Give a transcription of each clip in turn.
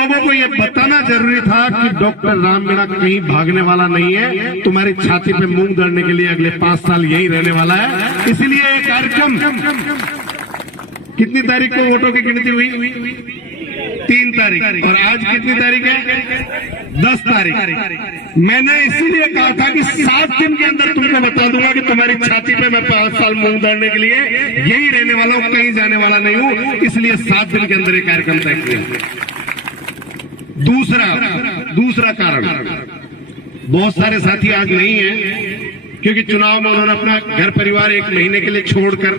लोगों को ये बताना जरूरी था कि डॉक्टर राम मीणा कहीं भागने वाला नहीं है, तुम्हारी छाती पे मूंग दड़ने के लिए अगले 5 साल यही रहने वाला है। इसलिए ये कार्यक्रम, कितनी तारीख को वोटों की गिनती हुई? 3 तारीख, और आज कितनी तारीख है? 10 तारीख। मैंने इसीलिए कहा था कि 7 दिन के अंदर तुमको बता दूंगा कि तुम्हारी छाती पे मैं 5 साल मूंग दड़ने के लिए यही रहने वाला हूं, कहीं जाने वाला नहीं हूं। इसलिए 7 दिन के अंदर ये कार्यक्रम तय किया। दूसरा कारण, बहुत सारे साथी आज नहीं है क्योंकि चुनाव में उन्होंने अपना घर परिवार 1 महीने के लिए छोड़कर,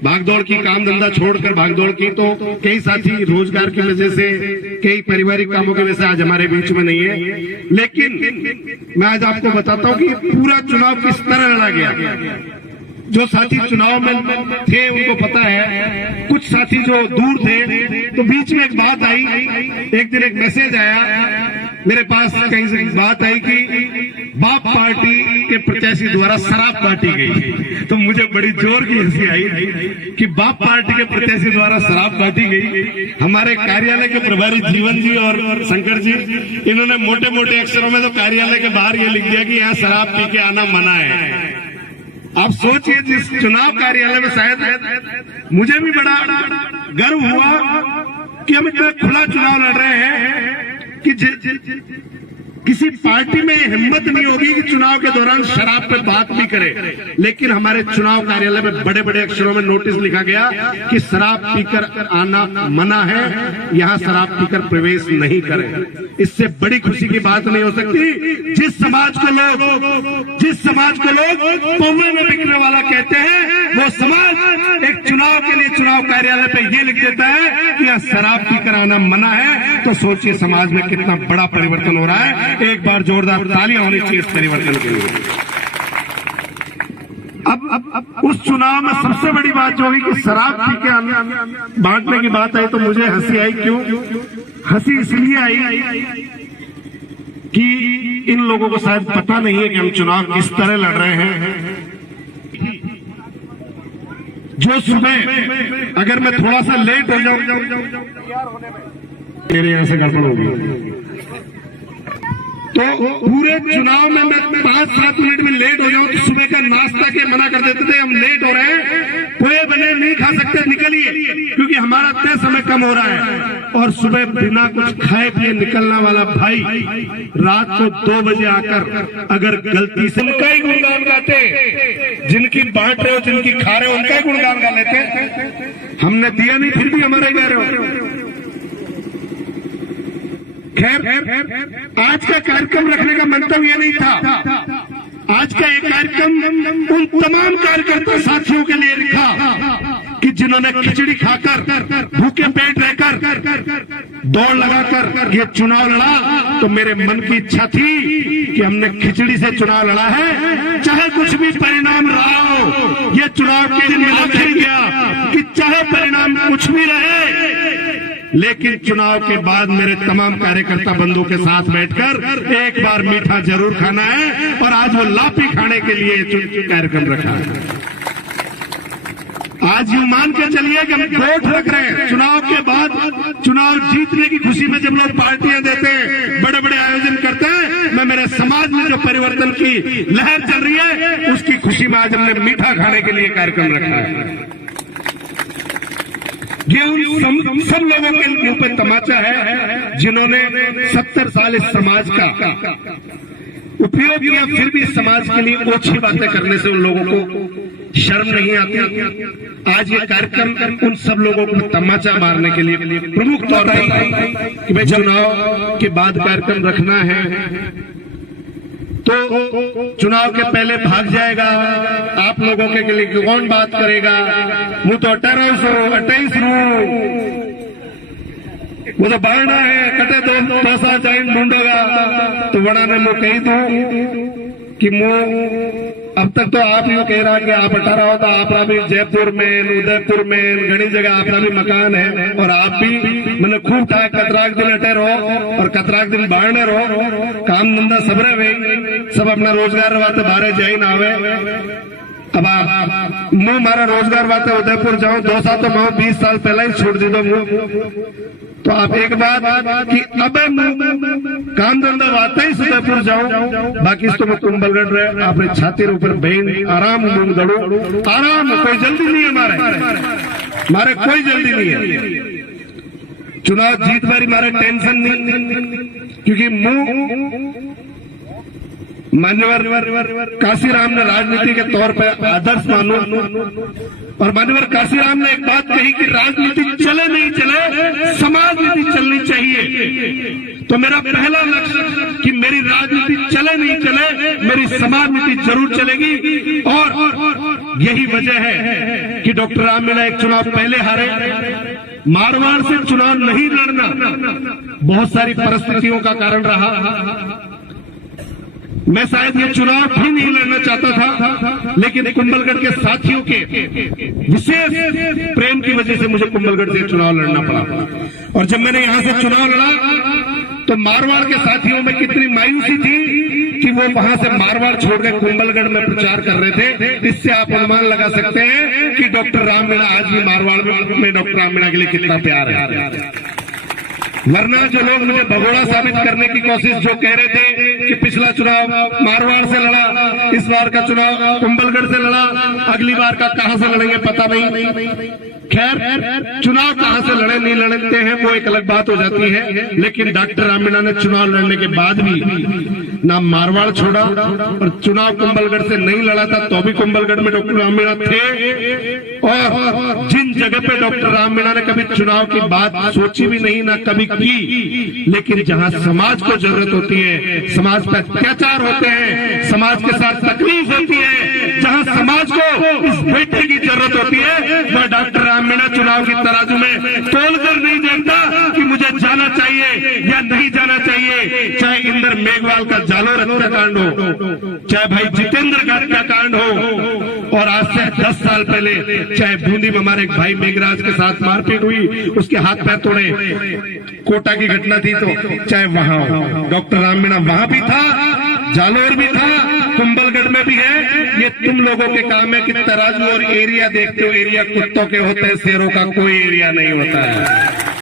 भागदौड़ की, काम धंधा छोड़कर भागदौड़ की, तो कई साथी रोजगार की वजह से, कई पारिवारिक कामों की वजह से आज हमारे बीच में नहीं है। लेकिन मैं आज आपको बताता हूं कि पूरा चुनाव किस तरह लड़ा गया। जो साथी चुनाव में थे उनको पता है, कुछ साथी जो दूर थे, तो बीच में एक बात आई, एक दिन एक मैसेज आया मेरे पास, कहीं से बात आई कि बाप पार्टी के प्रत्याशी द्वारा शराब बांटी गई। तो मुझे बड़ी जोर की हंसी आई कि बाप पार्टी के प्रत्याशी द्वारा शराब बांटी गई। हमारे कार्यालय के प्रभारी जीवन जी और शंकर जी, इन्होंने मोटे मोटे अक्षरों में तो कार्यालय के बाहर ये लिख दिया कि यहाँ शराब पी के आना मना है। आप सोचिए, जिस चुनाव कार्यालय में शायद मुझे भी बड़ा गर्व हुआ कि हम इतना खुला चुनाव लड़ रहे हैं कि किसी पार्टी में हिम्मत नहीं होगी कि चुनाव के दौरान शराब पे बात भी करे। लेकिन हमारे चुनाव कार्यालय में बड़े बड़े अक्षरों में नोटिस लिखा गया कि शराब पीकर आना मना है, यहाँ शराब पीकर प्रवेश नहीं करें। इससे बड़ी खुशी की बात नहीं हो सकती। जिस समाज को लोग पौवे में बिकने वाला कहते हैं, वो समाज एक चुनाव के लिए चुनाव कार्यालय पे ये लिख देता है कि यहाँ शराब पीकर आना मना है। तो सोचिए समाज में कितना बड़ा परिवर्तन हो रहा है। एक बार जोरदार तालियां होनी चाहिए इस परिवर्तन के लिए। अब उस चुनाव में सबसे बड़ी बात जो हुई कि शराब पी के बांटने की बात आई, तो मुझे हंसी आई। क्यों हंसी? इसलिए आई कि इन लोगों को शायद पता नहीं है कि हम चुनाव किस तरह लड़ रहे हैं। जो सुबह अगर मैं थोड़ा सा लेट हो जाऊं, मेरे यहां से गड़बड़ होगी, तो पूरे चुनाव में मैं 5-7 मिनट में लेट हो जाऊं तो सुबह का नाश्ता के मना कर देते थे, हम लेट हो रहे हैं, पोहे बने नहीं खा सकते, निकलिए, क्योंकि हमारा तय समय कम हो रहा है। और सुबह बिना कुछ खाए पिए निकलने वाला भाई रात को 2 बजे आकर अगर गलती से उनका ही गुणगान गाते, जिनकी बांट रहे हो, जिनकी खा रहे हो, उनका ही गुणगान गा लेते। हमने दिया नहीं, फिर भी हमारे कह रहे हो। खैर, आज का कार्यक्रम रखने का मंतव्य नहीं था। आज का ये कार्यक्रम उन तमाम कार्यकर्ता साथियों के लिए रखा कि जिन्होंने खिचड़ी खाकर, भूखे पेट रहकर, दौड़ लगाकर ये चुनाव लड़ा। तो मेरे मन की इच्छा थी कि हमने खिचड़ी से चुनाव लड़ा है, चाहे कुछ भी परिणाम रहा हो। ये चुनाव के दिन आखिर गया कि चाहे परिणाम कुछ भी रहे, लेकिन चुनाव के बाद मेरे तमाम कार्यकर्ता बंधुओं के साथ बैठकर एक बार मीठा जरूर खाना है। और आज वो लापी खाने के लिए कार्यक्रम रखा है। आज यूं मान के चलिए कि हम वोट रख रहे हैं। चुनाव के बाद, चुनाव जीतने की खुशी में जब लोग पार्टियां देते हैं, बड़े बड़े आयोजन करते हैं, मैं मेरे समाज में जो परिवर्तन की लहर चल रही है उसकी खुशी में आज हमने मीठा खाने के लिए कार्यक्रम रखा है। ये उन सब लोगों के मुंह पे तमाचा है जिन्होंने 70 साल इस समाज का उपयोग किया, फिर भी समाज के लिए ओछी बातें करने से उन लोगों को शर्म नहीं आती। आज ये कार्यक्रम उन सब लोगों को तमाचा मारने के लिए प्रमुख तौर पर कि भाई चुनाव के बाद कार्यक्रम रखना है, तो चुनाव के पहले भाग जाएगा, आप लोगों के लिए कौन बात करेगा, मुझे तो 28 वो तो बढ़ना है, कटे 2 साल जाइन ढूंढेगा। तो बड़ा ने मुझे कही दू कि अब तक तो आप यूं कह रहा कि आप 18 हो, तो आप भी जयपुर में, उदयपुर में, घनी जगह आपका भी मकान है, और आप भी मैंने खूब कहा कतराक दिन अटे रहो और कतराक दिन बाहर रहो, काम धंधा सब रहे, सब अपना रोजगार वाते बाहर जाई ना आवे। अब आप मुंह मारा रोजगार वाते उदयपुर जाऊं, 2 साल तो मैं 20 साल पहले ही छोड़ दी दो मुंह। तो आप एक बात कि अब काम धंधा वाता ही सुधरपुर जाओ, बाकी तो मैं कुंभलगढ़ रहे आपने छाती ऊपर बहन आराम मूंग दड़ो आराम, कोई जल्दी नहीं है हमारे कोई जल्दी नहीं है। चुनाव जीत बारी हमारा टेंशन नहीं, क्योंकि मान्यवर काशीराम ने राजनीति के तौर पर आदर्श मानो, और मान्यवर काशीराम ने एक बात कही कि राजनीति चले नहीं चले, समाज नीति चलनी चाहिए। तो मेरा पहला लक्ष्य कि मेरी राजनीति चले नहीं चले, मेरी समाज नीति जरूर चलेगी। और यही वजह है कि डॉक्टर राम मीणा एक चुनाव पहले हारे, मारवाड़ से चुनाव नहीं लड़ना बहुत सारी परिस्थितियों का कारण रहा। मैं शायद ये चुनाव भी नहीं लड़ना चाहता था, लेकिन कुंभलगढ़ के साथियों के विशेष प्रेम की वजह से मुझे कुंभलगढ़ से चुनाव लड़ना पड़ा। और जब मैंने यहां से चुनाव लड़ा तो मारवाड़ के साथियों में कितनी मायूसी थी कि वो वहां से मारवाड़ छोड़कर कुंभलगढ़ में प्रचार कर रहे थे। इससे आप अनुमान लगा सकते हैं कि डॉक्टर राम मीणा आज भी मारवाड़ में डॉक्टर राम मीणा के लिए कितना प्यार है। वरना जो लोग मुझे भगोड़ा साबित करने की कोशिश जो कह रहे थे कि पिछला चुनाव मारवाड़ से लड़ा, इस बार का चुनाव कुंभलगढ़ से लड़ा, अगली बार का कहां से लड़ेंगे पता नहीं। खैर, चुनाव कहां से लड़े नहीं लड़ते हैं वो एक अलग बात हो जाती है, लेकिन डॉक्टर राम मीणा ने चुनाव लड़ने के बाद भी ना मारवाड़ छोड़ा, और चुनाव कुंभलगढ़ से नहीं लड़ा था तो भी कुंभलगढ़ में डॉक्टर राम मीणा थे। और जिन जगह पे डॉक्टर राम मीणा ने कभी चुनाव की बात सोची भी नहीं, ना कभी की, लेकिन जहां समाज को जरूरत होती है, समाज पर अत्याचार होते हैं, समाज के साथ तकलीफ होती है, जहां समाज को इस बेटे की जरूरत होती है, वह डॉक्टर राम मीणा चुनाव की तराजू में तोलकर नहीं देखता कि मुझे जाना चाहिए या नहीं जाना चाहिए। चाहे इंदर मेघवाल का जालोर हत्याकांड हो, चाहे भाई जितेंद्र का हत्याकांड हो, और आज से 10 साल पहले चाहे बूंदी में हमारे एक भाई मेघराज के साथ मारपीट हुई, उसके हाथ पैर तोड़े, कोटा की घटना थी, तो चाहे वहां हो, डॉक्टर राम मीणा वहां भी था, जालोर भी था, कुंभलगढ़ में भी है। ये तुम लोगों के काम है कि तराजू और एरिया देखते हो, एरिया कुत्तों के होते हैं, शेरों का कोई एरिया नहीं होता है।